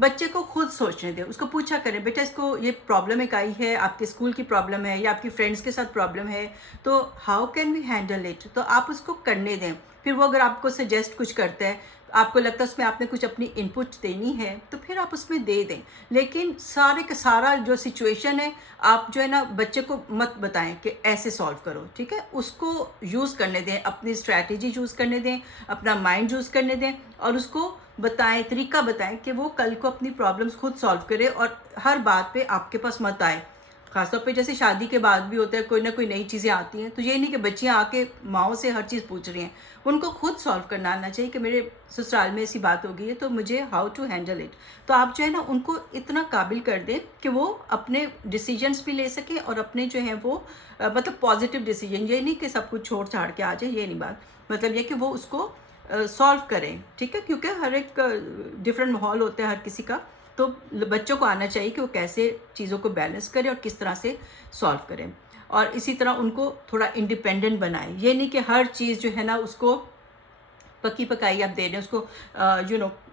بچے کو خود سوچنے دیں، اس کو پوچھا کریں بیٹا اس کو یہ پرابلم ایک آئی ہے، آپ کے اسکول کی پرابلم ہے یا آپ کی فرینڈس کے ساتھ پرابلم ہے، تو how can we handle it, تو آپ اس کو کرنے دیں. پھر وہ اگر آپ کو سجیسٹ کچھ کرتا ہے، آپ کو لگتا ہے اس میں آپ نے کچھ اپنی انپٹ دینی ہے، تو پھر آپ اس میں دے دیں. لیکن سارے کا سارا جو سچویشن ہے آپ جو ہے نا بچے کو مت بتائیں کہ ایسے سالو کرو، ٹھیک ہے. اس کو یوز کرنے دیں، اپنی اسٹریٹجی یوز کرنے دیں، اپنا مائنڈ یوز کرنے دیں، اور اس کو بتائیں، طریقہ بتائیں کہ وہ کل کو اپنی پرابلمس خود سالو کرے اور ہر بات پہ آپ کے پاس مت آئے. خاص طور پہ جیسے شادی کے بعد بھی ہوتا ہے، کوئی نہ کوئی نئی چیزیں آتی ہیں، تو یہ نہیں کہ بچیاں آ کے ماؤں سے ہر چیز پوچھ رہی ہیں. ان کو خود سالو کرنا آنا چاہیے کہ میرے سسرال میں ایسی بات ہو گئی ہے تو مجھے ہاؤ ٹو ہینڈل اٹ. تو آپ جو ہے نا ان کو اتنا قابل کر دیں کہ وہ اپنے ڈیسیجنس بھی لے سکیں، اور اپنے جو ہیں وہ مطلب پازیٹیو ڈیسیجن، یہ نہیں کہ سب کچھ چھوڑ چھاڑ کے آ جائیں، یہ نہیں بات، مطلب یہ کہ وہ اس کو سالو کریں، ٹھیک ہے. کیونکہ ہر ایک ڈفرینٹ ماحول ہوتا ہے ہر کسی کا، تو بچوں کو آنا چاہیے کہ وہ کیسے چیزوں کو بیلنس کریں اور کس طرح سے سالو کریں. اور اسی طرح ان کو تھوڑا انڈیپینڈنٹ بنائیں. یہ نہیں کہ ہر چیز جو ہے نا اس کو پکی پکائی آپ دے رہے ہیں، اس کو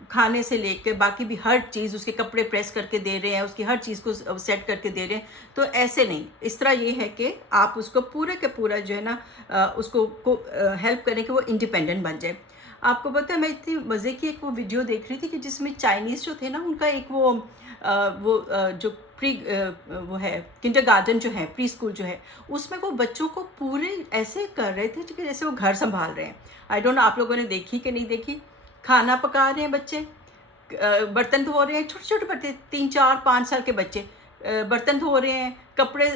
کھانے سے لے کے باقی بھی ہر چیز، اس کے کپڑے پریس کر کے دے رہے ہیں، اس کی ہر چیز کو سیٹ کر کے دے رہے ہیں. تو ایسے نہیں، اس طرح یہ ہے کہ آپ اس کو پورے کے پورا جو ہے نا اس کو ہیلپ کریں کہ وہ انڈیپینڈنٹ بن جائے. آپ کو پتہ ہے میں اتنی مزے کی ایک وہ ویڈیو دیکھ رہی تھی کہ جس میں چائنیز جو تھے نا، ان کا ایک وہ جو وہ ہے کنڈر گارڈن جو ہے، پری اسکول جو ہے، اس میں وہ بچوں کو پورے ایسے کر رہے تھے کہ جیسے وہ گھر سنبھال رہے ہیں. آئی ڈونٹ نو آپ لوگوں نے دیکھی کہ نہیں دیکھی. کھانا پکا رہے ہیں بچے، برتن دھو رہے ہیں، چھوٹے چھوٹے بچے 3 4 5 سال کے بچے برتن دھو رہے ہیں، کپڑے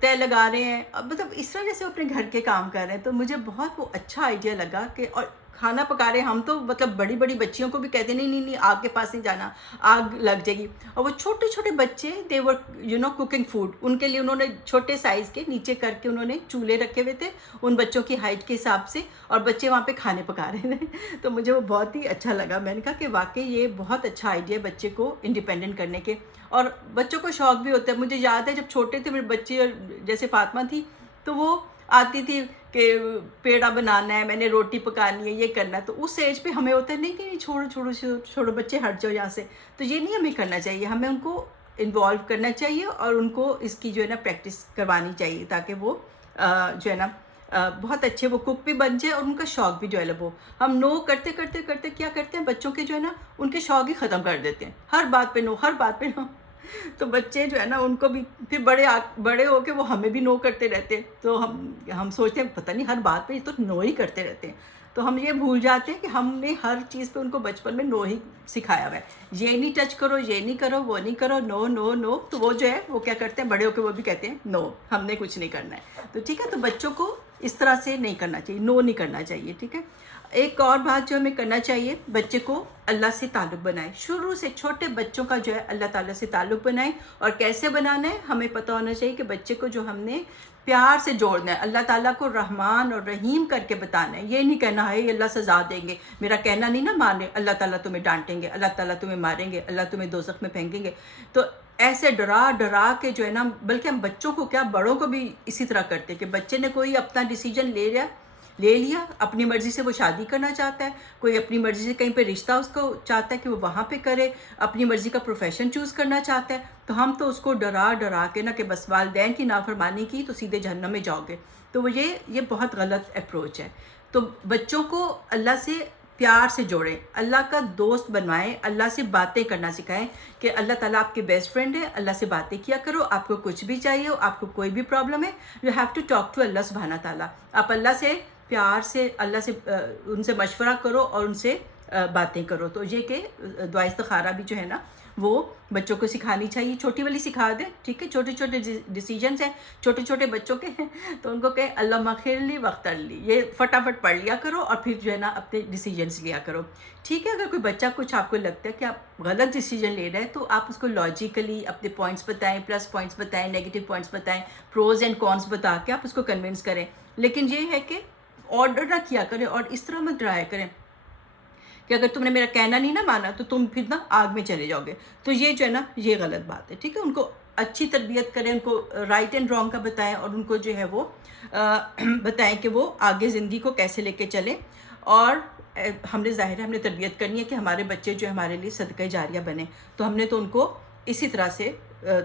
طے لگا رہے ہیں، مطلب اس طرح جیسے وہ اپنے گھر کے کام کر رہے ہیں. تو مجھے بہت وہ اچھا آئیڈیا لگا کہ اور کھانا پکا رہے ہیں. ہم تو مطلب بڑی بڑی بچیوں کو بھی کہتے ہیں نہیں آگ کے پاس نہیں جانا، آگ لگ جائے گی. اور وہ چھوٹے چھوٹے بچے دے ور کوکنگ فوڈ، ان کے لیے انہوں نے چھوٹے سائز کے نیچے کر کے انہوں نے چولہے رکھے ہوئے تھے ان بچوں کی ہائٹ کے حساب سے، اور بچے وہاں پہ کھانے پکا رہے تھے. تو مجھے وہ بہت ہی اچھا لگا. میں نے کہا کہ واقعی یہ بہت اچھا آئیڈیا ہے بچے کو انڈیپینڈنٹ کرنے کے. اور بچوں کو شوق بھی ہوتا ہے. مجھے یاد ہے جب چھوٹے تھے میرے بچے، جیسے فاطمہ تھی، تو وہ آتی تھی کہ پیڑا بنانا ہے، میں نے روٹی پکانی ہے، یہ کرنا ہے. تو اس ایج پہ ہمیں ہوتا ہے نہیں کہ چھوڑو بچے ہٹ جاؤ یہاں سے. تو یہ نہیں ہمیں کرنا چاہیے، ہمیں ان کو انوالو کرنا چاہیے اور ان کو اس کی جو ہے نا پریکٹس کروانی چاہیے، تاکہ وہ جو ہے نا بہت اچھے وہ کک بھی بن جائے اور ان کا شوق بھی ڈیولپ ہو. ہم نو کرتے کرتے کرتے کیا کرتے ہیں، بچوں کے جو ہے نا ان کے شوق ہی ختم کر دیتے ہیں. ہر بات پہ نو، ہر بات پہ نو. تو بچے جو ہے نا ان کو بھی پھر بڑے ہو کے وہ ہمیں بھی نو کرتے رہتے ہیں. تو ہم سوچتے ہیں پتہ نہیں ہر بات پہ یہ تو نو ہی کرتے رہتے ہیں. تو ہم یہ بھول جاتے ہیں کہ ہم نے ہر چیز پہ ان کو بچپن میں نو ہی سکھایا ہوا ہے. یہ نہیں ٹچ کرو، یہ نہیں کرو، وہ نہیں کرو، نو نو نو. تو وہ جو ہے وہ کیا کرتے ہیں، بڑے ہو کے وہ بھی کہتے ہیں نو، ہم نے کچھ نہیں کرنا ہے. تو ٹھیک ہے، تو بچوں کو اس طرح سے نہیں کرنا چاہیے، نو نہیں کرنا چاہیے. ٹھیک ہے. ایک اور بات جو ہمیں کرنا چاہیے، بچے کو اللہ سے تعلق بنائیں. شروع سے چھوٹے بچوں کا جو ہے اللہ تعالیٰ سے تعلق بنائیں. اور کیسے بنانا ہے، ہمیں پتہ ہونا چاہیے کہ بچے کو جو ہم نے پیار سے جوڑنا ہے، اللہ تعالیٰ کو رحمان اور رحیم کر کے بتانا ہے. یہ نہیں کہنا ہے اللہ سزا دیں گے، میرا کہنا نہیں نا مانے، اللہ تعالیٰ تمہیں ڈانٹیں گے، اللہ تعالیٰ تمہیں ماریں گے، اللہ تمہیں دوزخ میں پھینکیں گے. تو ایسے ڈرا کے جو ہے نا، بلکہ ہم بچوں کو کیا بڑوں کو بھی اسی طرح کرتے کہ بچے نے کوئی اپنا ڈیسیجن لے لیا، اپنی مرضی سے وہ شادی کرنا چاہتا ہے، کوئی اپنی مرضی سے کہیں پہ رشتہ اس کو چاہتا ہے کہ وہ وہاں پہ کرے، اپنی مرضی کا پروفیشن چوز کرنا چاہتا ہے. تو ہم تو اس کو ڈرا کے نا کہ بس والدین کی نافرمانی کی تو سیدھے جہنم میں جاؤ گے. تو وہ یہ بہت غلط اپروچ ہے. تو بچوں کو اللہ سے پیار سے جوڑیں، اللہ کا دوست بنوائیں، اللہ سے باتیں کرنا سکھائیں کہ اللہ تعالیٰ آپ کے بیسٹ فرینڈ ہے، اللہ سے باتیں کیا کرو. آپ کو کچھ بھی چاہیے ہو، آپ کو کوئی بھی پرابلم ہے، you have to talk to Allah سبحانہ تعالیٰ. آپ اللہ سے پیار سے، اللہ سے ان سے مشورہ کرو اور ان سے باتیں کرو. تو یہ کہ دعا استخارہ بھی جو ہے نا وہ بچوں کو سکھانی چاہیے. چھوٹی والی سکھا دیں، ٹھیک ہے. چھوٹے چھوٹے ڈیسیجنس ہیں چھوٹے چھوٹے بچوں کے ہیں، تو ان کو کہیں اللہ مغفر لی واغفر لی، یہ فٹافٹ پڑھ لیا کرو اور پھر جو ہے نا اپنے ڈیسیجنس لیا کرو. ٹھیک ہے. اگر کوئی بچہ کچھ آپ کو لگتا ہے کہ آپ غلط ڈیسیجن لے رہے ہیں، تو آپ اس کو لاجیکلی اپنے پوائنٹس بتائیں، پلس پوائنٹس بتائیں، نیگیٹو پوائنٹس بتائیں، پروز اینڈ کونس بتا کے آپ اس کو کنونس کریں. لیکن یہ ہے کہ آرڈر نہ کیا کریں اور اس طرح مت ڈرایا کریں کہ اگر تم نے میرا کہنا نہیں نہ مانا تو تم پھر نا آگ میں چلے جاؤ گے. تو یہ جو ہے نا یہ غلط بات ہے. ٹھیک ہے. ان کو اچھی تربیت کریں، ان کو رائٹ اینڈ رانگ کا بتائیں، اور ان کو جو ہے وہ بتائیں کہ وہ آگے زندگی کو کیسے لے کے چلیں. اور ہم نے ظاہر ہے ہم نے تربیت کرنی ہے کہ ہمارے بچے جو ہمارے لیے صدقہ جاریہ بنے، تو ہم نے تو ان کو اسی طرح سے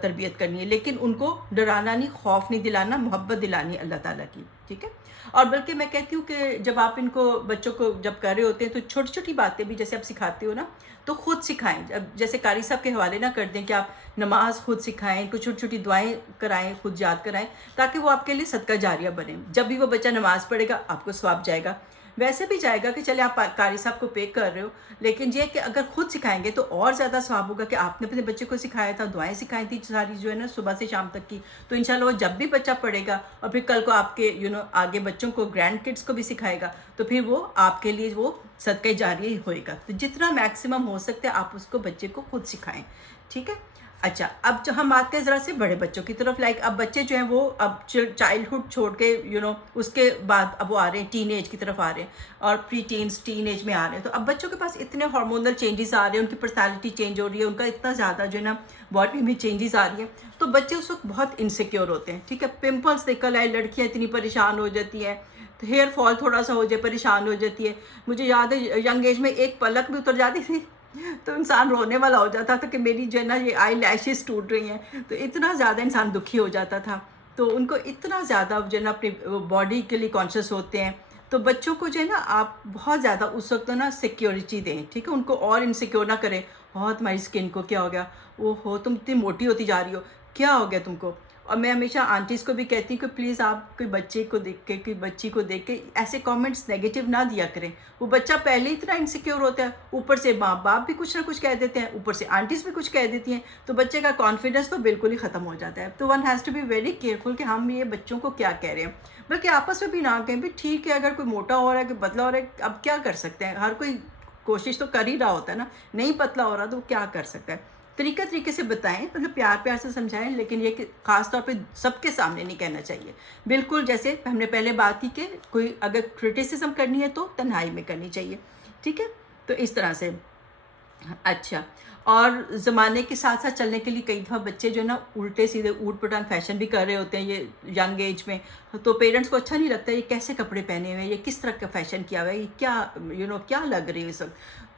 تربیت کرنی ہے، لیکن ان کو ڈرانا نہیں، خوف نہیں دلانا، محبت دلانی اللہ تعالیٰ کی. ٹھیک ہے. اور بلکہ میں کہتی ہوں کہ جب آپ ان کو بچوں کو جب کر رہے ہوتے ہیں تو چھوٹی چھوٹی باتیں بھی جیسے آپ سکھاتے ہو نا تو خود سکھائیں. اب جیسے قاری صاحب کے حوالے نہ کر دیں کہ آپ نماز خود سکھائیں، ان کو چھوٹی چھوٹی دعائیں کرائیں، خود یاد کرائیں، تاکہ وہ آپ کے لیے صدقہ جاریہ بنے. جب بھی وہ بچہ نماز پڑھے گا آپ کو ثواب جائے گا، ویسے بھی جائے گا کہ چلے آپ قاری صاحب کو پے کر رہے ہو، لیکن یہ کہ اگر خود سکھائیں گے تو اور زیادہ ثواب ہوگا کہ آپ نے اپنے بچے کو سکھایا تھا، دعائیں سکھائی تھی ساری جو ہے نا صبح سے شام تک کی. تو انشاءاللہ وہ جب بھی بچہ پڑھے گا اور پھر کل کو آپ کے آگے بچوں کو گرینڈ کڈس کو بھی سکھائے گا، تو پھر وہ آپ کے لیے وہ صدقہ جاریہ ہی ہوئے گا. تو جتنا میکسیمم ہو سکتا ہے آپ اس کو بچے کو خود سکھائیں. ٹھیک ہے. اچھا، اب جو ہم آتے ہیں ذرا سے بڑے بچوں کی طرف، لائک اب بچے جو ہیں وہ اب چائلڈہڈ چھوڑ کے اس کے بعد اب وہ آ رہے ہیں ٹین ایج کی طرف آ رہے ہیں، اور پری ٹینس ٹین ایج میں آ رہے ہیں. تو اب بچوں کے پاس اتنے ہارمونل چینجز آ رہے ہیں، ان کی پرسنالٹی چینج ہو رہی ہے، ان کا اتنا زیادہ جو ہے نا باڈی میں چینجز آ رہی ہیں، تو بچے اس وقت بہت انسیکیور ہوتے ہیں. ٹھیک ہے. پمپلس نکل آئے، لڑکیاں اتنی پریشان ہو جاتی ہیں، ہیئر فال تھوڑا سا ہو جائے پریشان ہو جاتی ہے. مجھے یاد ہے ینگ ایج میں ایک پلک بھی اتر جاتی تھی تو انسان رونے والا ہو جاتا تھا کہ میری جو ہے نا یہ آئی لیشز ٹوٹ رہی ہیں. تو اتنا زیادہ انسان دکھی ہو جاتا تھا. تو ان کو اتنا زیادہ جو ہے نا اپنی باڈی کے لیے کانشیس ہوتے ہیں. تو بچوں کو جو ہے نا آپ بہت زیادہ اس وقت نا سیکیورٹی دیں. ٹھیک ہے. ان کو اور انسیکیور نہ کریں، تمہاری اسکن کو کیا ہو گیا، تم اتنی موٹی ہوتی جا رہی ہو، کیا ہو گیا تم کو. اور میں ہمیشہ آنٹیز کو بھی کہتی ہوں کہ پلیز آپ کوئی بچے کو دیکھ کے، کوئی بچی کو دیکھ کے ایسے کامنٹس نیگیٹو نہ دیا کریں. وہ بچہ پہلے اتنا انسیکیور ہوتا ہے، اوپر سے ماں باپ بھی کچھ نہ کچھ کہہ دیتے ہیں، اوپر سے آنٹیز بھی کچھ کہہ دیتی ہیں، تو بچے کا کانفیڈنس تو بالکل ہی ختم ہو جاتا ہے. تو one has to be very careful کہ ہم یہ بچوں کو کیا کہہ رہے ہیں. بلکہ آپس میں بھی نہ کہیں بھی ٹھیک ہے اگر کوئی موٹا ہو رہا ہے کہ پتلا ہو رہا ہے، اب کیا کر سکتے ہیں، ہر کوئی کوشش تو کر ہی رہا ہوتا ہے نا. نہیں پتلا ہو رہا تو کیا کر سکتا ہے. طریقے سے بتائیں، مطلب پیار سے سمجھائیں، لیکن یہ کہ خاص طور پہ سب کے سامنے نہیں کہنا چاہیے. بالکل جیسے ہم نے پہلے بات کی کہ کوئی اگر کرٹیسزم کرنی ہے تو تنہائی میں کرنی چاہیے. ٹھیک ہے. تو اس طرح سے. اچھا، اور زمانے کے ساتھ ساتھ چلنے کے لیے کئی دفعہ بچے جو ہے نا الٹے سیدھے اوٹ پٹانگ فیشن بھی کر رہے ہوتے ہیں یہ ینگ ایج میں. تو پیرنٹس کو اچھا نہیں لگتا یہ کیسے کپڑے پہنے ہوئے ہیں، یہ کس طرح کا فیشن کیا ہوا ہے، یہ کیا کیا لگ رہی ہے سب.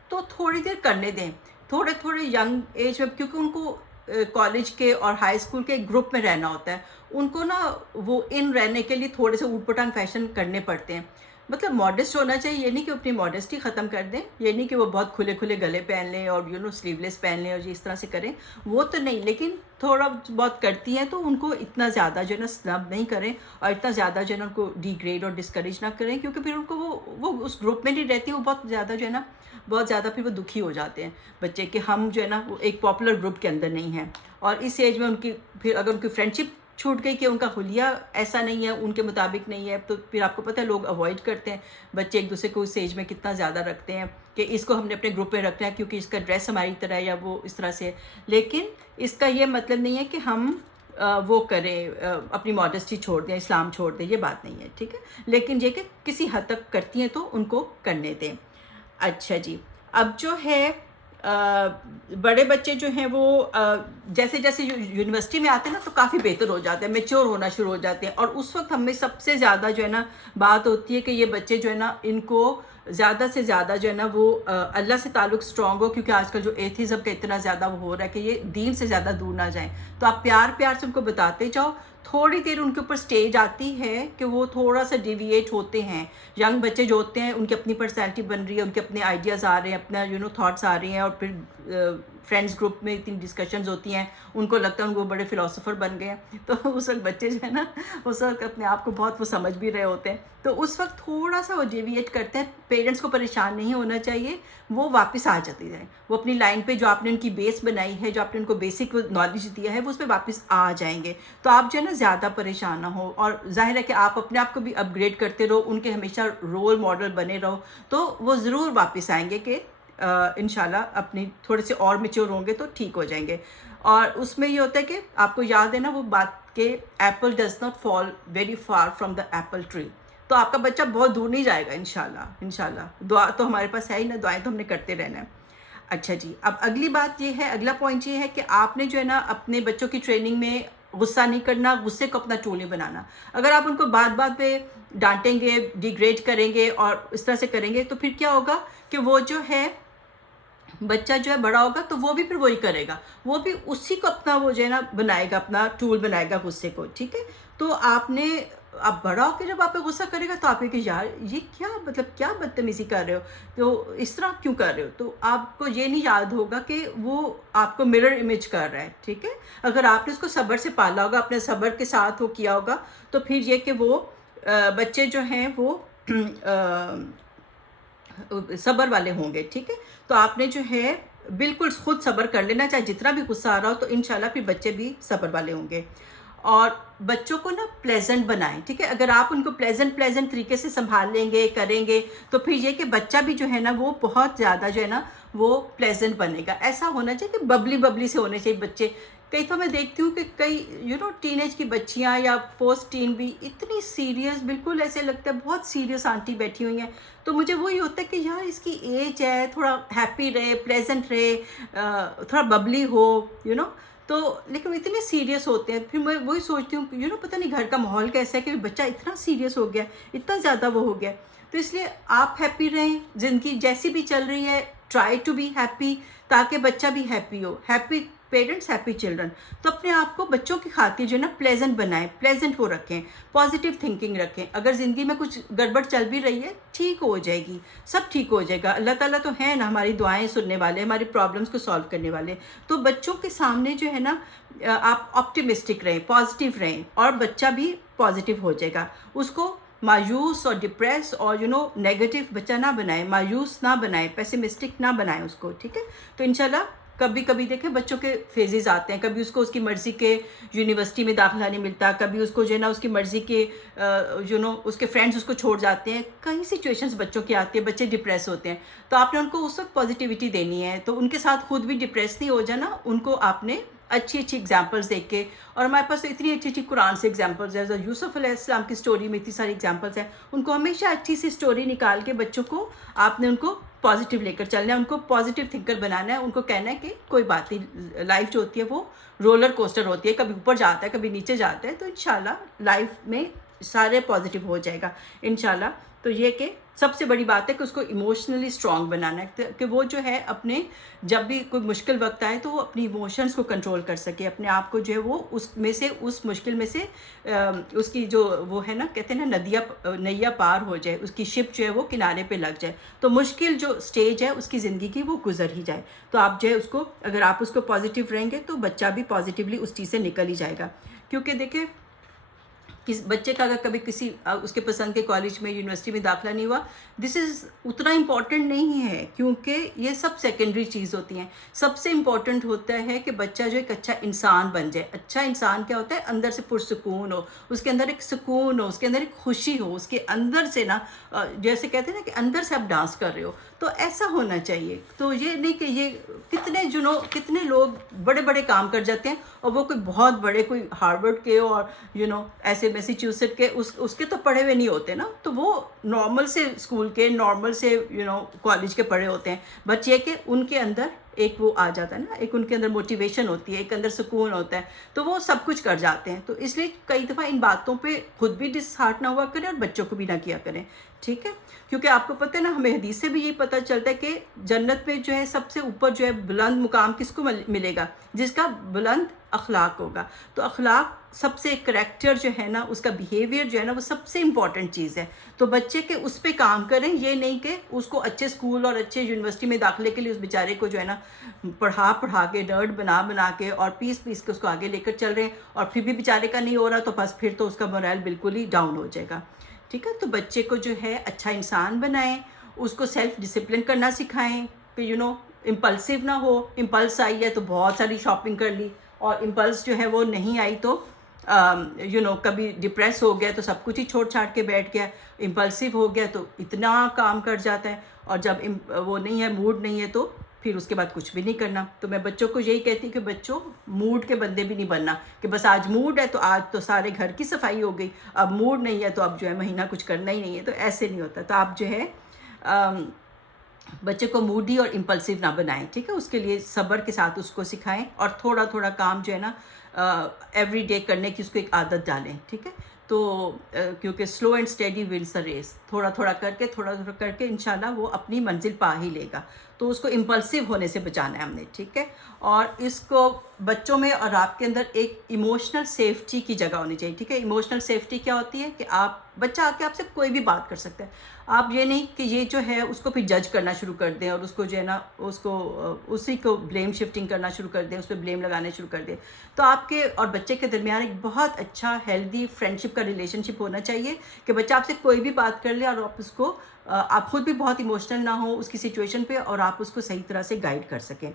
تو تھوڑی دیر کرنے دیں، تھوڑے ینگ ایج میں، کیونکہ ان کو کالج کے اور ہائی اسکول کے گروپ میں رہنا ہوتا ہے. ان کو نا وہ ان رہنے کے لیے تھوڑے سے اوٹ پٹانگ فیشن کرنے پڑتے ہیں. مطلب ماڈسٹ ہونا چاہیے، یہ نہیں کہ اپنی ماڈسٹی ختم کر دیں، یہ نہیں کہ وہ بہت کھلے گلے پہن لیں اور سلیو لیس پہن لیں اور اس طرح سے کریں، وہ تو نہیں. لیکن تھوڑا بہت کرتی ہیں تو ان کو اتنا زیادہ جو ہے نا سنب نہیں کریں، اور اتنا زیادہ جو ہے نا ان کو ڈی گریڈ اور ڈسکریج نہ کریں، کیونکہ پھر ان کو وہ اس گروپ میں نہیں رہتی، وہ بہت زیادہ جو ہے نا بہت زیادہ پھر وہ دکھی ہو جاتے ہیں بچے کہ ہم جو ہے نا وہ ایک پاپولر گروپ کے اندر نہیں ہیں. اور اس ایج میں ان کی پھر اگر ان کی فرینڈشپ چھوٹ گئی کہ ان کا حلیہ ایسا نہیں ہے، ان کے مطابق نہیں ہے، تو پھر آپ کو پتہ ہے لوگ اوائڈ کرتے ہیں. بچے ایک دوسرے کو اس ایج میں کتنا زیادہ رکھتے ہیں کہ اس کو ہم نے اپنے گروپ میں رکھنا ہے کیونکہ اس کا ڈریس ہماری طرح ہے یا وہ اس طرح سے. لیکن اس کا یہ مطلب نہیں ہے کہ ہم وہ کریں، اپنی ماڈسٹی چھوڑ دیں، اسلام چھوڑ دیں، یہ بات نہیں ہے. ٹھیک ہے. لیکن یہ کہ کسی حد تک کرتی ہیں تو ان کو کرنے دیں. اچھا جی. اب جو ہے بڑے بچے جو ہیں وہ جیسے یونیورسٹی میں آتے ہیں نا تو کافی بہتر ہو جاتے ہیں، میچور ہونا شروع ہو جاتے ہیں. اور اس وقت ہمیں سب سے زیادہ جو ہے نا بات ہوتی ہے کہ یہ بچے جو ہے نا ان کو زیادہ سے زیادہ جو ہے نا وہ اللہ سے تعلق سٹرونگ ہو، کیونکہ آج کل جو ایتھیزم کا اتنا زیادہ وہ ہو رہا ہے کہ یہ دین سے زیادہ دور نہ جائیں. تو آپ پیار سے ان کو بتاتے جاؤ. تھوڑی دیر ان کے اوپر سٹیج آتی ہے کہ وہ تھوڑا سا ڈیویٹ ہوتے ہیں. ینگ بچے جو ہوتے ہیں ان کی اپنی پرسنالٹی بن رہی ہے، ان کے اپنے آئیڈیاز آ رہے ہیں، اپنا تھاٹس آ رہے ہیں، اور پھر فرینڈس گروپ میں اتنی ڈسکشنز ہوتی ہیں، ان کو لگتا ہے ان کو بڑے فلاسفر بن گئے ہیں. تو اس وقت بچے جو ہے نا اس وقت اپنے آپ کو بہت وہ سمجھ بھی رہے ہوتے ہیں. تو اس وقت تھوڑا سا وہ ڈیویٹ کرتے ہیں. پیرنٹس کو پریشان نہیں ہونا چاہیے، وہ واپس آ جاتے ہیں، وہ اپنی لائن پہ جو آپ نے ان کی بیس بنائی ہے، جو آپ نے ان کو بیسک نالج دیا ہے، وہ اس پہ واپس آ جائیں گے. تو آپ جو ہے نا زیادہ پریشان نہ ہو، اور ظاہر ہے کہ آپ اپنے آپ کو بھی اپ گریڈ کرتے رہو، ان کے ہمیشہ رول ماڈل بنے رہو، تو وہ ضرور واپس آئیں گے کہ انشاءاللہ اپنی تھوڑے سے اور میچور ہوں گے تو ٹھیک ہو جائیں گے. اور اس میں یہ ہوتا ہے کہ آپ کو یاد ہے نا وہ بات کہ apple does not fall very for from the apple tree. تو آپ کا بچہ بہت دور نہیں جائے گا انشاءاللہ. دعا تو ہمارے پاس ہے ہی نا، دعائیں تو ہم نے کرتے رہنا ہے. اچھا جی، اب اگلی بات یہ ہے، اگلا پوائنٹ یہ ہے کہ آپ نے جو ہے نا اپنے بچوں کی ٹریننگ میں غصہ نہیں کرنا، غصے کو اپنا ٹول نہیں بنانا. اگر آپ ان کو بات بات پہ ڈانٹیں گے، ڈیگریڈ کریں گے اور اس طرح سے کریں گے تو پھر کیا ہوگا کہ وہ جو ہے بچہ جو ہے بڑا ہوگا تو وہ بھی پھر وہی کرے گا، وہ بھی اسی کو اپنا وہ جو ہے نا بنائے گا، اپنا ٹول بنائے گا غصے کو. ٹھیک ہے، تو آپ نے اب بڑا ہو کے جب آپ پہ غصہ کرے گا تو آپ کہ یار یہ کیا مطلب کیا بدتمیزی کر رہے ہو، تو اس طرح کیوں کر رہے ہو، تو آپ کو یہ نہیں یاد ہوگا کہ وہ آپ کو مرر امیج کر رہا ہے. ٹھیک ہے، اگر آپ نے اس کو صبر سے پالا ہوگا، اپنے صبر کے ساتھ وہ کیا ہوگا تو پھر یہ کہ وہ بچے جو ہیں وہ صبر والے ہوں گے. ٹھیک ہے، تو آپ نے جو ہے بالکل خود صبر کر لینا، چاہے جتنا بھی غصہ آ رہا ہو تو انشاءاللہ پھر بچے بھی صبر والے ہوں گے. اور بچوں کو نا پلیزنٹ بنائیں. ٹھیک ہے، اگر آپ ان کو پلیزنٹ طریقے سے سنبھال لیں گے، کریں گے تو پھر یہ کہ بچہ بھی جو ہے نا وہ بہت زیادہ جو ہے نا وہ پلیزنٹ بنے گا. ایسا ہونا چاہیے کہ ببلی سے ہونے چاہیے بچے. کئی تو میں دیکھتی ہوں کہ کئی ٹین ایج کی بچیاں یا پوسٹ ٹین بھی اتنی سیریس، بالکل ایسے لگتا ہے بہت سیریس آنٹی بیٹھی ہوئی ہیں. تو مجھے وہی ہوتا ہے کہ یار اس کی ایج ہے، تھوڑا ہیپی رہے، پلیزنٹ رہے، تھوڑا ببلی ہو تو لیکن اتنے سیریس ہوتے ہیں. پھر میں وہی سوچتی ہوں پتہ نہیں گھر کا ماحول کیسا ہے کہ بچہ اتنا سیریس ہو گیا، اتنا زیادہ وہ ہو گیا. تو اس لیے آپ ہیپی رہیں، زندگی جیسی بھی چل رہی ہے ٹرائی ٹو بی ہیپی، تاکہ بچہ بھی ہیپی ہو. Happy parents happy children. تو اپنے آپ کو بچوں کی خاطر جو ہے نا پلیزنٹ بنائیں، پلیزنٹ وہ رکھیں، پازیٹیو تھنکنگ رکھیں. اگر زندگی میں کچھ گڑبڑ چل بھی رہی ہے ٹھیک ہو جائے گی، سب ٹھیک ہو جائے گا. اللہ تعالیٰ تو ہے نا ہماری دعائیں سننے والے، ہماری پرابلمس کو سالو کرنے والے. تو بچوں کے سامنے جو ہے نا آپ آپٹیمسٹک رہیں، پازیٹیو رہیں، اور بچہ بھی پازیٹیو ہو جائے گا. اس کو مایوس اور ڈپریس اور نیگیٹو بچہ نہ بنائیں، مایوس نہ بنائیں، پیسمسٹک نہ بنائیں اس کو. ٹھیک ہے، تو انشاءاللہ کبھی کبھی دیکھیں بچوں کے فیزز آتے ہیں، کبھی اس کو اس کی مرضی کے یونیورسٹی میں داخلہ نہیں ملتا، کبھی اس کو جو ہے نا اس کی مرضی کے اس کے فرینڈز اس کو چھوڑ جاتے ہیں. کئی سچویشنز بچوں کی آتی ہیں، بچے ڈپریس ہوتے ہیں. تو آپ نے ان کو اس وقت پازیٹیوٹی دینی ہے، تو ان کے ساتھ خود بھی ڈپریس نہیں ہو جانا. ان کو آپ نے اچھی ایگزامپلس دیکھ کے، اور ہمارے پاس تو اتنی اچھی قرآن سے ایگزامپلس ہیں، یوسف علیہ السلام کی سٹوری میں اتنی ساری ایگزامپلس ہیں. ان کو ہمیشہ اچھی سی سٹوری نکال کے بچوں کو آپ نے ان کو پازیٹیو لے کر چلنا ہے، ان کو پازیٹیو تھنکر بنانا ہے. ان کو کہنا ہے کہ کوئی بات نہیں، لائف جو ہوتی ہے وہ رولر کوسٹر ہوتی ہے، کبھی اوپر جاتا ہے کبھی نیچے جاتا ہے. تو انشاءاللہ لائف میں سارے پازیٹیو ہو جائے گا انشاءاللہ. تو یہ کہ سب سے بڑی بات ہے کہ اس کو ایموشنلی اسٹرانگ بنانا ہے، کہ وہ جو ہے اپنے جب بھی کوئی مشکل وقت آئے تو وہ اپنی ایموشنز کو کنٹرول کر سکے، اپنے آپ کو جو ہے وہ اس میں سے اس مشکل میں سے اس کی جو وہ ہے نا کہتے ہیں نا نیا پار ہو جائے، اس کی شپ جو ہے وہ کنارے پہ لگ جائے. تو مشکل جو سٹیج ہے اس کی زندگی کی وہ گزر ہی جائے. تو آپ جو ہے اس کو اگر آپ اس کو پازیٹیو رہیں گے تو بچہ بھی پازیٹیولی اس چیز سے نکل ہی جائے گا. کیونکہ دیکھیں بچے کا اگر کبھی کسی اس کے پسند کے کالج میں یونیورسٹی میں داخلہ نہیں ہوا، دس از اتنا امپورٹنٹ نہیں ہے، کیونکہ یہ سب سیکنڈری چیز ہوتی ہیں. سب سے امپورٹنٹ ہوتا ہے کہ بچہ جو ایک اچھا انسان بن جائے. اچھا انسان کیا ہوتا ہے؟ اندر سے پرسکون ہو، اس کے اندر ایک سکون ہو، اس کے اندر ایک خوشی ہو، اس کے اندر سے نا جیسے کہتے ہیں نا کہ اندر سے آپ ڈانس کر رہے ہو. تو ایسا ہونا چاہیے. تو یہ نہیں کہ یہ کتنے لوگ بڑے بڑے کام کر جاتے ہیں اور وہ کوئی بہت بڑے کوئی ہارورڈ کے اور ایسے میسیچیوسٹ کے اس کے تو پڑھے ہوئے نہیں ہوتے نا، تو وہ نارمل سے اسکول کے، نارمل سے کالج کے پڑھے ہوتے ہیں. بٹ یہ کہ ان کے اندر ایک وہ آ جاتا ہے نا، ایک ان کے اندر موٹیویشن ہوتی ہے، ایک اندر سکون ہوتا ہے، تو وہ سب کچھ کر جاتے ہیں. تو اس لیے کئی دفعہ ان باتوں پہ خود بھی ڈس ہارٹ نہ ہوا کریں اور بچوں کو بھی نہ کیا کریں. ٹھیک ہے، کیونکہ آپ کو پتہ ہے نا ہمیں حدیث سے بھی یہی پتہ چلتا ہے کہ جنت میں جو ہے سب سے اوپر جو ہے بلند مقام کس کو ملے گا؟ جس کا بلند اخلاق ہوگا. تو اخلاق سب سے کریکٹر جو ہے نا، اس کا بیہیویئر جو ہے نا وہ سب سے امپورٹنٹ چیز ہے. تو بچے کے اس پہ کام کریں، یہ نہیں کہ اس کو اچھے اسکول اور اچھے یونیورسٹی میں داخلے کے لیے اس بیچارے کو جو ہے نا پڑھا کے نرڈ بنا کے اور پیس کے اس کو آگے لے کر چل رہے ہیں، اور پھر بھی بیچارے کا نہیں ہو رہا تو بس پھر تو اس کا مورائل بالکل ہی ڈاؤن ہو جائے گا. ٹھیک ہے، تو بچے کو جو ہے اچھا انسان بنائیں، اس کو سیلف ڈسپلن کرنا سکھائیں کہ امپلسو نہ ہو. امپلس آئی ہے تو بہت ساری شاپنگ کر لی، اور امپلس جو ہے وہ نہیں آئی تو کبھی ڈپریس ہو گیا تو سب کچھ ہی چھوڑ چھاڑ کے بیٹھ گیا. امپلسو ہو گیا تو اتنا کام کر جاتا ہے، اور جب وہ نہیں ہے، موڈ نہیں ہے، تو پھر اس کے بعد کچھ بھی نہیں کرنا. تو میں بچوں کو یہی کہتی کہ بچوں موڈ کے بندے بھی نہیں بننا کہ بس آج موڈ ہے تو آج تو سارے گھر کی صفائی ہو گئی، اب موڈ نہیں ہے تو اب جو ہے مہینہ کچھ کرنا ہی نہیں ہے. تو ایسے نہیں ہوتا. تو آپ جو ہے بچے کو موڈی اور امپلسو نہ بنائیں، ٹھیک ہے، اس کے لیے صبر کے ساتھ اس کو سکھائیں، اور تھوڑا تھوڑا کام جو ہے نا ایوری ڈے کرنے کی اس کو ایک عادت ڈالیں، ٹھیک ہے. تو کیونکہ slow and steady wins the race, تھوڑا تھوڑا کر کے انشاءاللہ وہ اپنی منزل پا ہی لے گا. تو اس کو امپلسو ہونے سے بچانا ہے ہم نے، ٹھیک ہے. اور اس کو بچوں میں اور آپ کے اندر ایک ایموشنل سیفٹی کی جگہ ہونی چاہیے، ٹھیک ہے. ایموشنل سیفٹی کیا ہوتی ہے کہ بچہ آ کے آپ سے کوئی بھی بات کر سکتا ہے. آپ یہ نہیں کہ یہ جو ہے اس کو پھر جج کرنا شروع کر دیں، اور اس کو جو ہے نا اس کو اسی کو بلیم شفٹنگ کرنا شروع کر دیں، اس پہ بلیم لگانے شروع کر دیں. تو آپ کے اور بچے کے درمیان ایک بہت اچھا ہیلدی فرینڈ شپ کا ریلیشن شپ ہونا چاہیے کہ بچہ آپ سے کوئی بھی بات کر لے، اور آپ اس کو آپ خود بھی بہت ایموشنل نہ ہو اس کی سچویشن پہ، اور آپ اس کو صحیح طرح سے گائیڈ کر سکیں،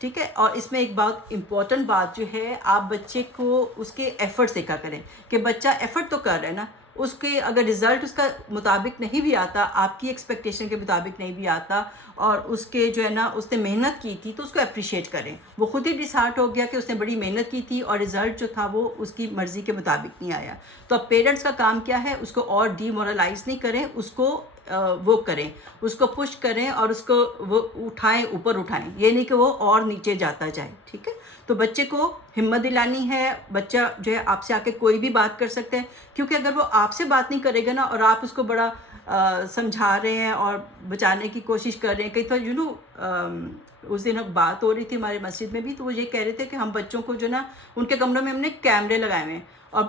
ٹھیک ہے. اور اس میں ایک بات امپورٹنٹ بات جو ہے، آپ بچے کو اس کے ایفرٹس دیکھا کریں کہ بچہ ایفرٹ تو کر رہا ہے نا، اس کے اگر رزلٹ اس کا مطابق نہیں بھی آتا، آپ کی ایکسپیکٹیشن کے مطابق نہیں بھی آتا، اور اس کے جو ہے نا اس نے محنت کی تھی، تو اس کو اپریشیٹ کریں. وہ خود ہی ڈسہارٹ ہو گیا کہ اس نے بڑی محنت کی تھی اور رزلٹ جو تھا وہ اس کی مرضی کے مطابق نہیں آیا. تو اب پیرنٹس کا کام کیا ہے، اس کو اور ڈی مورلائز نہیں کریں، اس کو وہ کریں، اس کو پش کریں، اور اس کو وہ اٹھائیں، اوپر اٹھائیں، یہ نہیں کہ وہ اور نیچے جاتا جائے، ٹھیک ہے. تو بچے کو ہمت دلانی ہے، بچہ جو ہے آپ سے آ کے کوئی بھی بات کر سکتے ہیں، کیونکہ اگر وہ آپ سے بات نہیں کرے گا نا، اور آپ اس کو بڑا سمجھا رہے ہیں اور بچانے کی کوشش کر رہے ہیں. کئی دفعہ اس دن بات ہو رہی تھی ہمارے مسجد میں بھی، تو وہ یہ کہہ رہے تھے کہ ہم بچوں کو جو نا ان کے کمروں میں ہم نے کیمرے لگائے ہوئے ہیں، اور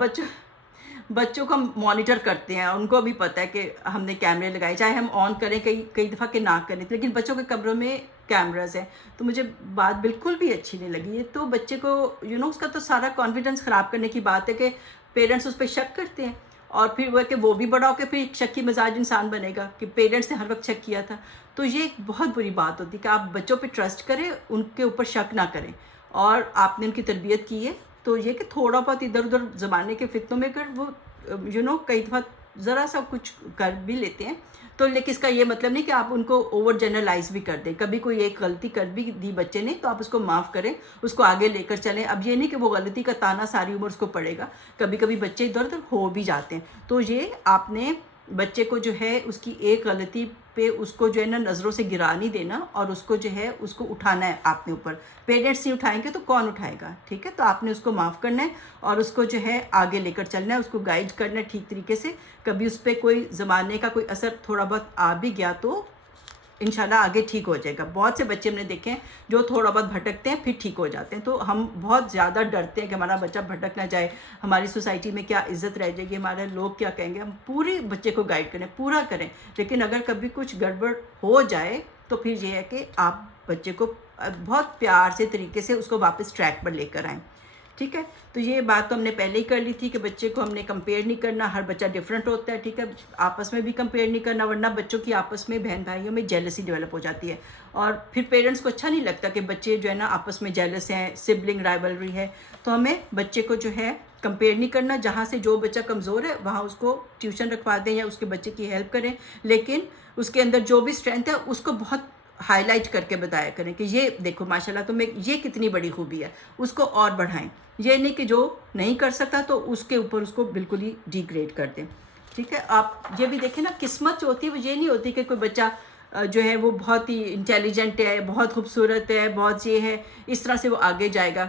بچوں کو ہم مانیٹر کرتے ہیں، ان کو بھی پتہ ہے کہ ہم نے کیمرے لگائے، چاہے ہم آن کریں کئی دفعہ کہ نہ کریں، لیکن بچوں کے کمروں میں کیمراز ہیں. تو مجھے بات بالکل بھی اچھی نہیں لگی. یہ تو بچے کو اس کا تو سارا کانفیڈنس خراب کرنے کی بات ہے کہ پیرنٹس اس پہ شک کرتے ہیں، اور پھر وہ ہے کہ وہ بھی بڑا ہو کے پھر ایک شکی مزاج انسان بنے گا کہ پیرنٹس نے ہر وقت شک کیا تھا. تو یہ ایک بہت بری بات ہوتی ہے کہ آپ بچوں پہ ٹرسٹ کریں، ان کے اوپر شک نہ کریں، اور آپ نے ان کی تربیت کی ہے. تو یہ کہ تھوڑا بہت ادھر ادھر زمانے کے فتنوں میں اگر وہ کئی دفعہ ذرا سا کچھ کر بھی لیتے ہیں، تو لیکن اس کا یہ مطلب نہیں کہ آپ ان کو اوور جنرلائز بھی کر دیں. کبھی کوئی ایک غلطی کر بھی دی بچے نے تو آپ اس کو معاف کریں، اس کو آگے لے کر چلیں. اب یہ نہیں کہ وہ غلطی کا تانا ساری عمر اس کو پڑے گا، کبھی کبھی بچے ادھر ادھر ہو بھی جاتے ہیں. تو یہ آپ نے بچے کو جو ہے اس کی ایک غلطی پہ اس کو جو ہے نا نظروں سے گرا نہیں دینا، اور اس کو جو ہے اس کو اٹھانا ہے آپ نے اوپر. پیرنٹس نہیں اٹھائیں گے تو کون اٹھائے گا، ٹھیک ہے. تو آپ نے اس کو معاف کرنا ہے، اور اس کو جو ہے آگے لے کر چلنا ہے، اس کو گائیڈ کرنا ہے ٹھیک طریقے سے. کبھی اس پہ کوئی زمانے کا کوئی اثر تھوڑا بہت آ بھی گیا تو انشاءاللہ آگے ٹھیک ہو جائے گا. بہت سے بچے ہم نے دیکھے ہیں جو تھوڑا بہت بھٹکتے ہیں پھر ٹھیک ہو جاتے ہیں. تو ہم بہت زیادہ ڈرتے ہیں کہ ہمارا بچہ بھٹک نہ جائے، ہماری سوسائٹی میں کیا عزت رہ جائے گی، ہمارے لوگ کیا کہیں گے. ہم پوری بچے کو گائیڈ کریں، پورا کریں، لیکن اگر کبھی کچھ گڑبڑ ہو جائے تو پھر یہ ہے کہ آپ بچے کو بہت پیار سے طریقے سے اس کو واپس ٹریک پر لے کر آئیں، ٹھیک ہے. تو یہ بات تو ہم نے پہلے ہی کر لی تھی کہ بچے کو ہم نے کمپیئر نہیں کرنا، ہر بچہ ڈفرینٹ ہوتا ہے، ٹھیک ہے. آپس میں بھی کمپیئر نہیں کرنا، ورنہ بچوں کی آپس میں بہن بھائیوں میں جیلسی ڈیولپ ہو جاتی ہے، اور پھر پیرنٹس کو اچھا نہیں لگتا کہ بچے جو ہے نا آپس میں جیلس ہیں، سبلنگ رائیولری ہے. تو ہمیں بچے کو جو ہے کمپیئر نہیں کرنا. جہاں سے جو بچہ کمزور ہے وہاں اس کو ٹیوشن رکھوا دیں یا اس کے بچے کی ہیلپ کریں، لیکن اس کے اندر جو بھی اسٹرینتھ ہے اس کو بہت ہائی لائٹ کر کے بتایا کریں کہ یہ دیکھو ماشاءاللہ تمہیں یہ کتنی بڑی خوبی ہے، اس کو اور بڑھائیں. یہ نہیں کہ جو نہیں کر سکتا تو اس کے اوپر اس کو بالکل ہی ڈی گریڈ کر دیں، ٹھیک ہے. آپ یہ بھی دیکھیں نا، قسمت جو ہوتی ہے وہ یہ نہیں ہوتی کہ کوئی بچہ جو ہے وہ بہت ہی انٹیلیجنٹ ہے، بہت خوبصورت ہے، بہت یہ ہے، اس طرح سے وہ آگے جائے گا.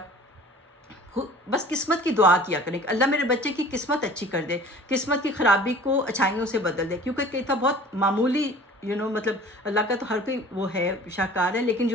بس قسمت کی دعا کیا کریں کہ اللہ میرے بچے کی قسمت اچھی کر دے، قسمت کی خرابی کو اچھائیوں سے بدل دے. کیونکہ کئی دفعہ بہت معمولی مطلب اللہ کا تو ہر کوئی وہ ہے شاہکار ہے، لیکن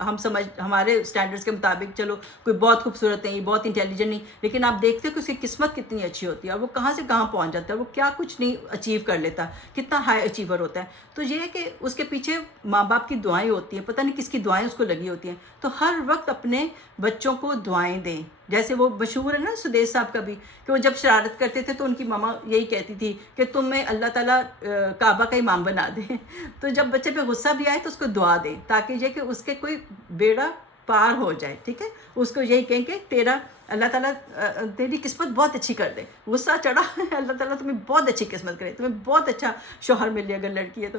ہم ہمارے اسٹینڈرڈس کے مطابق چلو کوئی بہت خوبصورت نہیں، بہت انٹیلیجنٹ نہیں، لیکن آپ دیکھتے ہو کہ اس کی قسمت کتنی اچھی ہوتی ہے، اور وہ کہاں سے کہاں پہنچ جاتا ہے، وہ کیا کچھ نہیں اچیو کر لیتا، کتنا ہائی اچیور ہوتا ہے. تو یہ ہے کہ اس کے پیچھے ماں باپ کی دعائیں ہوتی ہیں، پتہ نہیں کس کی دعائیں اس کو لگی ہوتی ہیں. تو ہر وقت اپنے بچوں کو دعائیں دیں. جیسے وہ مشہور ہے نا سدیش صاحب کا بھی، کہ وہ جب شرارت کرتے تھے تو ان کی ماما یہی کہتی تھی کہ تمہیں اللہ تعالیٰ کعبہ کا امام بنا دے. تو جب بچے پہ غصہ بھی آئے تو اس کو دعا دیں، تاکہ یہ کہ اس کے کوئی بیڑا پار ہو جائے، ٹھیک ہے. اس کو یہی کہیں کہ تیرا اللہ تعالیٰ تیری قسمت بہت اچھی کر دے. غصہ چڑھا اللہ تعالیٰ تمہیں بہت اچھی قسمت کرے, تمہیں بہت اچھا شوہر ملے اگر لڑکی ہے تو,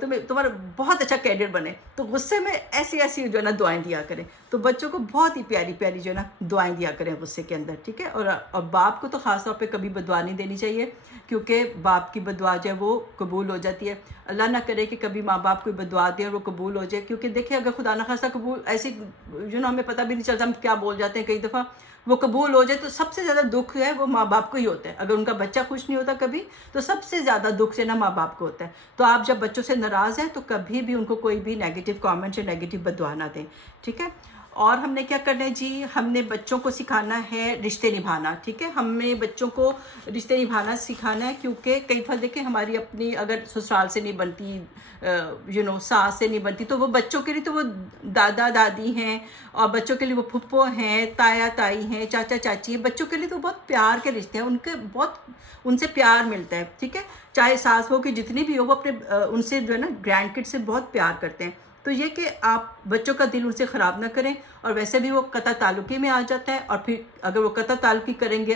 تمہارا بہت اچھا کیریئر بنے. تو غصے میں ایسی ایسی جو ہے نا دعائیں دیا کریں. تو بچوں کو بہت ہی پیاری پیاری جو ہے نا دعائیں دیا کریں غصے کے اندر, ٹھیک ہے. اور باپ کو تو خاص طور پہ کبھی بدعا نہیں دینی چاہیے, کیونکہ باپ کی بدعا جو ہے وہ قبول ہو جاتی ہے. اللہ نہ کرے کہ کبھی ماں باپ کوئی بدعا دیں اور وہ قبول ہو جائے, کیونکہ دیکھیں اگر خدا نہ خواستہ قبول ایسی جو نا ہمیں پتہ بھی نہیں چلتا ہم کیا بول جاتے ہیں, کئی دفعہ وہ قبول ہو جائے تو سب سے زیادہ دکھ ہے وہ ماں باپ کو ہی ہوتا ہے. اگر ان کا بچہ خوش نہیں ہوتا کبھی تو سب سے زیادہ دکھ جو ہے نا ماں باپ کو ہوتا ہے. تو آپ جب بچوں سے ناراض ہیں تو کبھی بھی ان کو کوئی بھی نیگیٹو کامنٹ یا نیگیٹو بدعا نہ دیں, ٹھیک ہے. اور ہم نے کیا کرنا ہے جی, ہم نے بچوں کو سکھانا ہے رشتے نبھانا, ٹھیک ہے. ہم نے بچوں کو رشتے نبھانا سکھانا ہے, کیونکہ کئی دفعہ دیکھیں ہماری اپنی اگر سسرال سے نہیں بنتی, ساس سے نہیں بنتی, تو وہ بچوں کے لیے تو وہ دادا دادی ہیں, اور بچوں کے لیے وہ پھپھو ہیں, تایا تائی ہیں, چاچا چاچی ہیں. بچوں کے لیے تو بہت پیار کے رشتے ہیں, ان کے بہت ان سے پیار ملتا ہے, ٹھیک ہے. چاہے ساس بہو کی جتنی بھی ہو وہ اپنے ان سے جو ہے نا گرینڈ کڈ سے بہت پیار کرتے ہیں. تو یہ کہ آپ بچوں کا دل ان سے خراب نہ کریں, اور ویسے بھی وہ قطع تعلقی میں آ جاتا ہے, اور پھر اگر وہ قطع تعلقی کریں گے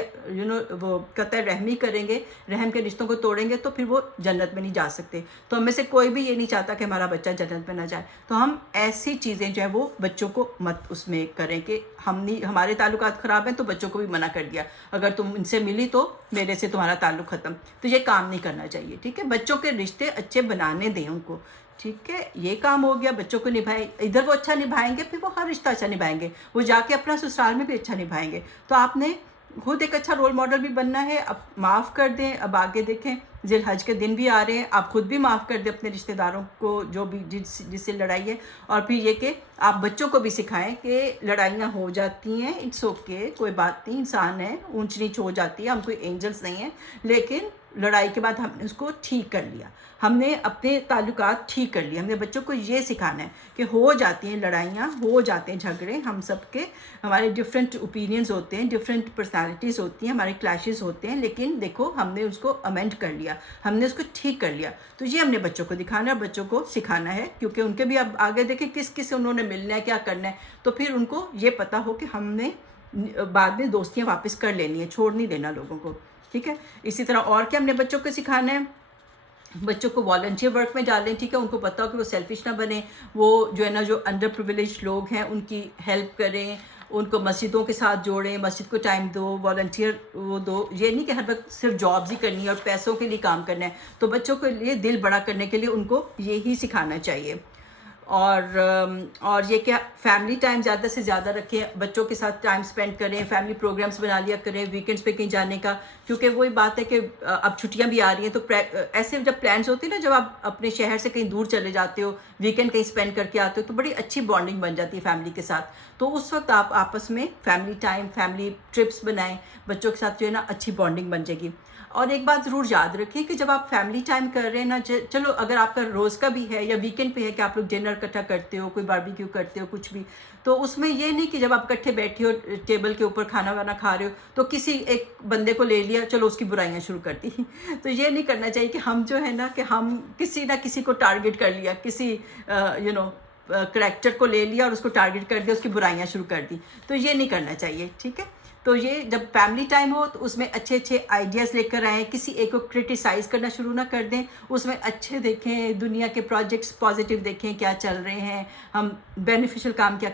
وہ قطع رحمی کریں گے, رحم کے رشتوں کو توڑیں گے, تو پھر وہ جنت میں نہیں جا سکتے. تو ہم میں سے کوئی بھی یہ نہیں چاہتا کہ ہمارا بچہ جنت میں نہ جائے. تو ہم ایسی چیزیں جو ہے وہ بچوں کو مت اس میں کریں کہ ہمارے تعلقات خراب ہیں تو بچوں کو بھی منع کر دیا, اگر تم ان سے ملی تو میرے سے تمہارا تعلق ختم. تو یہ کام نہیں کرنا چاہیے, ٹھیک ہے. بچوں کے رشتے اچھے بنانے دیں ان کو, ٹھیک ہے. یہ کام ہو گیا, بچوں کو نبھائیں, ادھر وہ اچھا نبھائیں گے پھر وہ ہر رشتہ اچھا نبھائیں گے, وہ جا کے اپنا سسرال میں بھی اچھا نبھائیں گے. تو آپ نے خود ایک اچھا رول ماڈل بھی بننا ہے. اب معاف کر دیں, اب آگے دیکھیں ذی الحج کے دن بھی آ رہے ہیں, آپ خود بھی معاف کر دیں اپنے رشتہ داروں کو جو بھی جس سے لڑائی ہے. اور پھر یہ کہ آپ بچوں کو بھی سکھائیں کہ لڑائیاں ہو جاتی ہیں, اٹس اوکے, کوئی بات نہیں, انسان ہے, اونچ نیچ ہو جاتی ہے, ہم کوئی اینجلس نہیں ہیں, لیکن لڑائی کے بعد ہم نے اس کو ٹھیک کر لیا, ہم نے اپنے تعلقات ٹھیک کر لیے. ہم نے بچوں کو یہ سکھانا ہے کہ ہو جاتی ہیں لڑائیاں, ہو جاتے ہیں جھگڑے, ہم سب کے ہمارے ڈفرینٹ اوپینینز ہوتے ہیں, ڈفرینٹ پرسنالٹیز ہوتی ہیں, ہمارے کلیشز ہوتے ہیں, لیکن دیکھو ہم نے اس کو امینڈ کر لیا, ہم نے اس کو ٹھیک کر لیا. تو یہ ہم نے بچوں کو دکھانا ہے, بچوں کو سکھانا ہے, کیونکہ ان کے بھی اب آگے دیکھیں کس کس سے انہوں نے ملنا ہے, کیا کرنا ہے. تو پھر ان کو یہ پتہ ہو کہ ہم نے بعد میں دوستیاں واپس کر لینی ہیں, چھوڑ نہیں دینا لوگوں کو, ٹھیک ہے. اسی طرح اور کیا ہم نے بچوں کو سکھانا ہے, بچوں کو والنٹیئر ورک میں ڈالیں, ٹھیک ہے. ان کو پتہ ہو کہ وہ سیلفش نہ بنیں, وہ جو ہے نا جو انڈر پریویلیج لوگ ہیں ان کی ہیلپ کریں, ان کو مسجدوں کے ساتھ جوڑیں, مسجد کو ٹائم دو, والنٹیئر وہ دو. یہ نہیں کہ ہر وقت صرف جابز ہی کرنی ہے اور پیسوں کے لیے کام کرنا ہے. تو بچوں کے لیے دل بڑا کرنے کے لیے ان کو یہی سکھانا چاہیے. اور یہ کہ فیملی ٹائم زیادہ سے زیادہ رکھیں, بچوں کے ساتھ ٹائم سپینڈ کریں, فیملی پروگرامز بنا لیا کریں ویکینڈز پہ کہیں جانے کا, کیونکہ وہی بات ہے کہ اب چھٹیاں بھی آ رہی ہیں. تو ایسے جب پلانس ہوتی ہیں نا, جب آپ اپنے شہر سے کہیں دور چلے جاتے ہو, ویکینڈ کہیں سپینڈ کر کے آتے ہو, تو بڑی اچھی بانڈنگ بن جاتی ہے فیملی کے ساتھ. تو اس وقت آپ آپس میں فیملی ٹائم, فیملی ٹرپس بنائیں, بچوں کے ساتھ جو ہے نا اچھی بانڈنگ بن جائے گی. اور ایک بات ضرور یاد رکھیں کہ جب آپ فیملی ٹائم کر رہے ہیں نا, چلو اگر آپ کا روز کا بھی ہے یا ویکینڈ پہ ہے کہ آپ لوگ ڈنر اکٹھا کرتے ہو, کوئی باربیکیو کرتے ہو, کچھ بھی, تو اس میں یہ نہیں کہ جب آپ اکٹھے بیٹھے ہو ٹیبل کے اوپر کھانا وانا کھا رہے ہو تو کسی ایک بندے کو لے لیا, چلو اس کی برائیاں شروع کر دی. تو یہ نہیں کرنا چاہیے کہ ہم جو ہے نا کہ ہم کسی نہ کسی کو ٹارگٹ کر لیا, کسی کریکٹر کو لے لیا اور اس کو ٹارگٹ کر دیا, اس کی برائیاں شروع کر دی. تو یہ نہیں کرنا چاہیے, ٹھیک ہے. تو یہ جب فیملی ٹائم ہو تو اس میں اچھے اچھے آئیڈیاز لے کر آئیں, کسی ایک کو کرٹیسائز کرنا شروع نہ کر دیں, اس میں اچھے دیکھیں, دنیا کے پروجیکٹس پازیٹیو دیکھیں, کیا چل رہے ہیں, ہم بینیفیشل کام کیا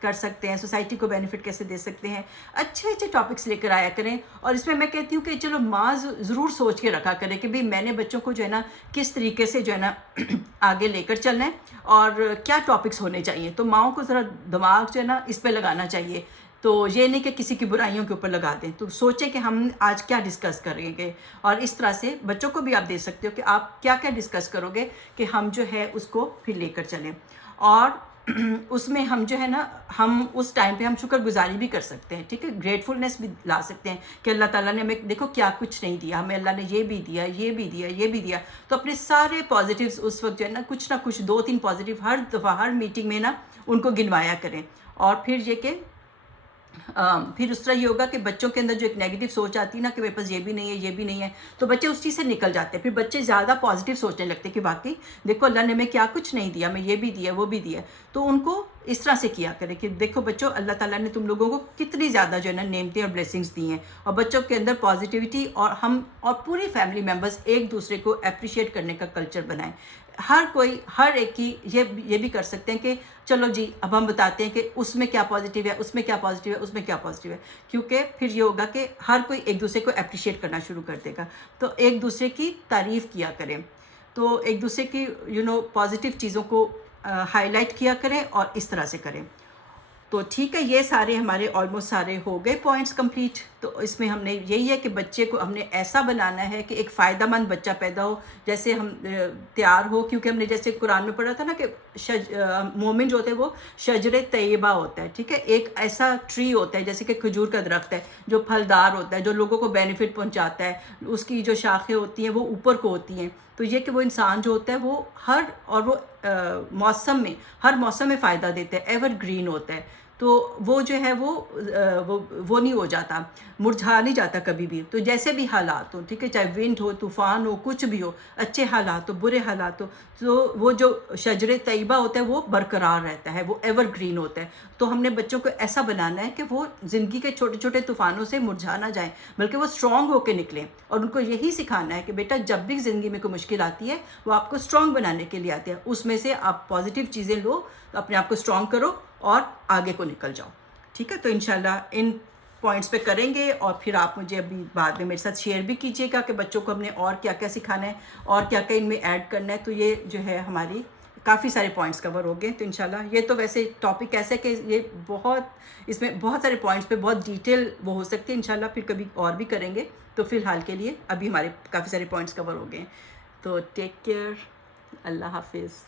کر سکتے ہیں, سوسائٹی کو بینیفٹ کیسے دے سکتے ہیں, اچھے اچھے ٹاپکس لے کر آیا کریں. اور اس میں کہتی ہوں کہ چلو ماں ضرور سوچ کے رکھا کرے کہ بھئی میں نے بچوں کو جو ہے نا کس طریقے سے جو ہے نا آگے لے کر چلنا ہے اور کیا ٹاپکس ہونے چاہیے. تو ماؤں کو ذرا دماغ جو ہے نا اس پہ لگانا چاہیے. تو یہ نہیں کہ کسی کی برائیوں کے اوپر لگا دیں. تو سوچیں کہ ہم آج کیا ڈسکس کریں گے, اور اس طرح سے بچوں کو بھی آپ دے سکتے ہو کہ آپ کیا کیا ڈسکس کرو گے کہ ہم جو ہے اس کو پھر لے کر چلیں. اور اس میں ہم جو ہے نا ہم اس ٹائم پہ ہم شکر گزاری بھی کر سکتے ہیں, ٹھیک ہے. گریٹفلنس بھی لا سکتے ہیں کہ اللہ تعالیٰ نے ہمیں دیکھو کیا کچھ نہیں دیا, ہمیں اللہ نے یہ بھی دیا, یہ بھی دیا, یہ بھی دیا. تو اپنے سارے پازیٹیوز اس وقت جو ہے نا کچھ نہ کچھ 2-3 پازیٹیو ہر دفعہ ہر میٹنگ میں نا ان کو گنوایا کریں. اور پھر یہ کہ پھر اس طرح یہ ہوگا کہ بچوں کے اندر جو ایک نیگیٹو سوچ آتی ہے نا کہ میرے پاس یہ بھی نہیں ہے, یہ بھی نہیں ہے, تو بچے اس چیز سے نکل جاتے ہیں. پھر بچے زیادہ پازیٹیو سوچنے لگتے ہیں کہ واقعی دیکھو اللہ نے ہمیں کیا کچھ نہیں دیا, ہمیں یہ بھی دیا, وہ بھی دیا. تو ان کو اس طرح سے کیا کریں کہ دیکھو بچوں اللہ تعالیٰ نے تم لوگوں کو کتنی زیادہ جو ہے نا نعمتیں اور بلیسنگز دی ہیں، اور بچوں کے اندر پازیٹیوٹی اور پوری فیملی ممبرز ایک دوسرے کو اپریشیٹ کرنے کا کلچر بنائیں۔ ہر ایک کی یہ بھی کر سکتے ہیں کہ چلو جی اب ہم بتاتے ہیں کہ اس میں کیا پازیٹیو ہے، اس میں کیا پازیٹیو ہے، اس میں کیا پازیٹیو ہے، کیونکہ پھر یہ ہوگا کہ ہر کوئی ایک دوسرے کو اپریشیٹ کرنا شروع کر دے گا۔ تو ایک دوسرے کی تعریف کیا کریں، تو ایک دوسرے کی پازیٹیو چیزوں کو ہائی لائٹ کیا کریں اور اس طرح سے کریں۔ تو ٹھیک ہے، یہ سارے ہمارے آلموسٹ سارے ہو گئے پوائنٹس کمپلیٹ۔ تو اس میں ہم نے یہی ہے کہ بچے کو ہم نے ایسا بنانا ہے کہ ایک فائدہ مند بچہ پیدا ہو، جیسے ہم تیار ہو، کیونکہ ہم نے جیسے قرآن میں پڑھا تھا نا کہ مومن جو ہوتا ہے وہ شجر طیبہ ہوتا ہے، ٹھیک ہے، ایک ایسا ٹری ہوتا ہے جیسے کہ کھجور کا درخت ہے جو پھلدار ہوتا ہے، جو لوگوں کو بینیفٹ پہنچاتا ہے، اس کی جو شاخیں ہوتی ہیں وہ اوپر کو ہوتی ہیں۔ تو یہ کہ وہ انسان جو ہوتا ہے وہ ہر موسم میں فائدہ دیتا ہے، ایور گرین ہوتا ہے، تو وہ جو ہے وہ نہیں ہو جاتا، مرجھا نہیں جاتا کبھی بھی۔ تو جیسے بھی حالات ہو، ٹھیک ہے، چاہے ونڈ ہو، طوفان ہو، کچھ بھی ہو، اچھے حالات ہو، برے حالات ہو، تو وہ جو شجر طیبہ ہوتا ہے وہ برقرار رہتا ہے، وہ ایور گرین ہوتا ہے۔ تو ہم نے بچوں کو ایسا بنانا ہے کہ وہ زندگی کے چھوٹے چھوٹے طوفانوں سے مرجھا نہ جائیں، بلکہ وہ اسٹرانگ ہو کے نکلیں، اور ان کو یہی سکھانا ہے کہ بیٹا جب بھی زندگی میں کوئی مشکل آتی ہے وہ آپ کو اسٹرانگ بنانے کے لیے آتی ہے، اس میں سے آپ پازیٹیو چیزیں لو، اپنے آپ کو اسٹرانگ کرو اور آگے کو نکل جاؤ، ٹھیک ہے۔ تو انشاءاللہ ان پوائنٹس پہ کریں گے، اور پھر آپ مجھے ابھی بعد میں میرے ساتھ شیئر بھی کیجیے گا کہ بچوں کو ہم نے اور کیا کیا سکھانا ہے اور کیا کیا ان میں ایڈ کرنا ہے۔ تو یہ جو ہے ہماری کافی سارے پوائنٹس کور ہو گئے۔ تو انشاءاللہ یہ تو ویسے ٹاپک ایسا ہے کہ اس میں بہت سارے پوائنٹس پہ بہت ڈیٹیل وہ ہو سکتی ہے، انشاءاللہ پھر کبھی اور بھی کریں گے۔ تو فی الحال کے لیے ابھی ہمارے کافی سارے پوائنٹس کور ہو گئے ہیں۔ تو ٹیک کیئر، اللہ حافظ۔